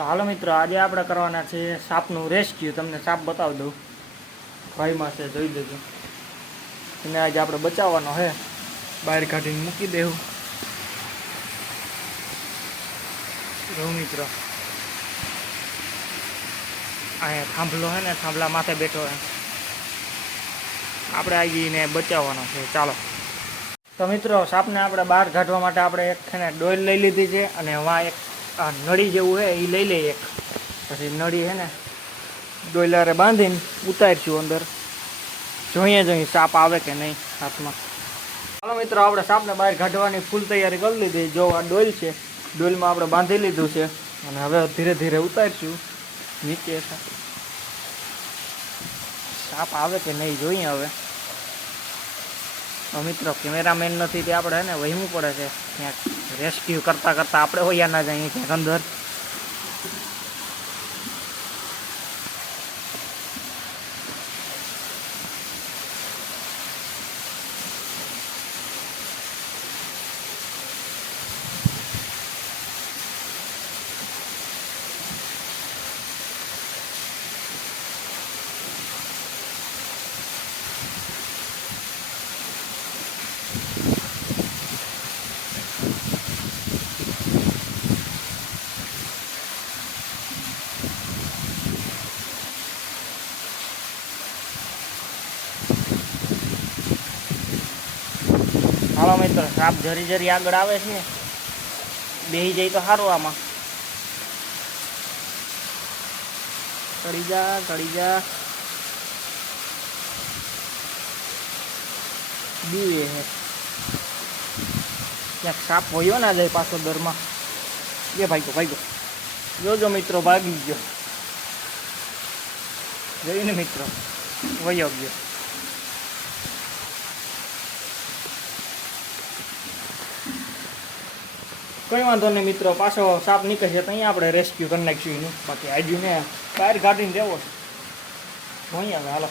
તો હાલો મિત્રો, આજે આપણે કરવાના છે સાપનું રેસ્ક્યુ. તમને સાપ બતાવી દઉં, ભાઈમાં છે, જોઈ લેજો. એને આજે આપણે બચાવવાનો છે, બહાર કાઢીને મૂકી દેવું. જો મિત્રો, અહીંયા થાંભલો છે ને, થાંભલા માથે બેઠો છે. આપણે આવીને બચાવવાનો છે. ચાલો. તો મિત્રો, સાપને આપણે બહાર કાઢવા માટે આપણે એક છે ને ડોલ લઈ લીધી છે, અને વાં એક આ નળી જેવું છે એ લઈ લઈએ એક. પછી નળી છે ને ડોયલારે બાંધીને ઉતારીશું અંદર. જોઈએ સાપ આવે કે નહીં હાથમાં. ચાલો મિત્રો, આપણે સાપને બહાર કાઢવાની ફૂલ તૈયારી કરી લીધી. જો આ ડોલ છે, ડોલમાં આપણે બાંધી લીધું છે, અને હવે ધીરે ધીરે ઉતારીશું નીચે. સાપ આવે કે નહીં જોઈએ હવે. મિત્રો, કેમેરામેન નથી તે આપણે ને વહેવું પડે છે ક્યાંક રેસ્ક્યુ કરતાં કરતાં આપણે હોયા ના જઈએ ક્યાંક અંદર. હાલો મિત્રો, સાપ જરી જરી આગળ આવે છે, બેસી જાય તો સારું. આમાં ચડી જા દીવે હે. ક્યાંક સાપ હોયો ના જાય પાછો દરમાં. એ ભાઈ જોજો મિત્રો, ભાગી ગયો. જોયું ને મિત્રો, વયો ગયો. કંઈ વાંધો નહીં મિત્રો, પાછો સાપ નીકળશે તો અહીંયા આપણે રેસ્ક્યુ કરી નાખીશું એનું. બાકી આજુને બહાર કાઢીને દેવો છે. અહીંયા હાલો.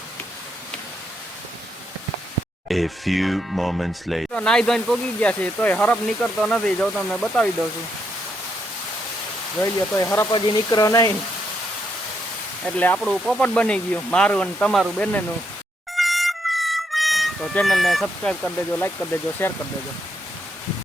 A few moments later. નાઈ ધોઈને પોગી ગયા છે, તોય હરપ નીકળતો નથી. જો તમને બતાવી દઉં છું, જોઈ લો. તોય હરપ હજી નીકળ્યો નહીં, એટલે આપણું પોપટ બની ગયું, મારું અને તમારું બંનેનું. તો ચેનલને સબસ્ક્રાઈબ કરી દેજો, લાઈક કરી દેજો, શેર કરી દેજો.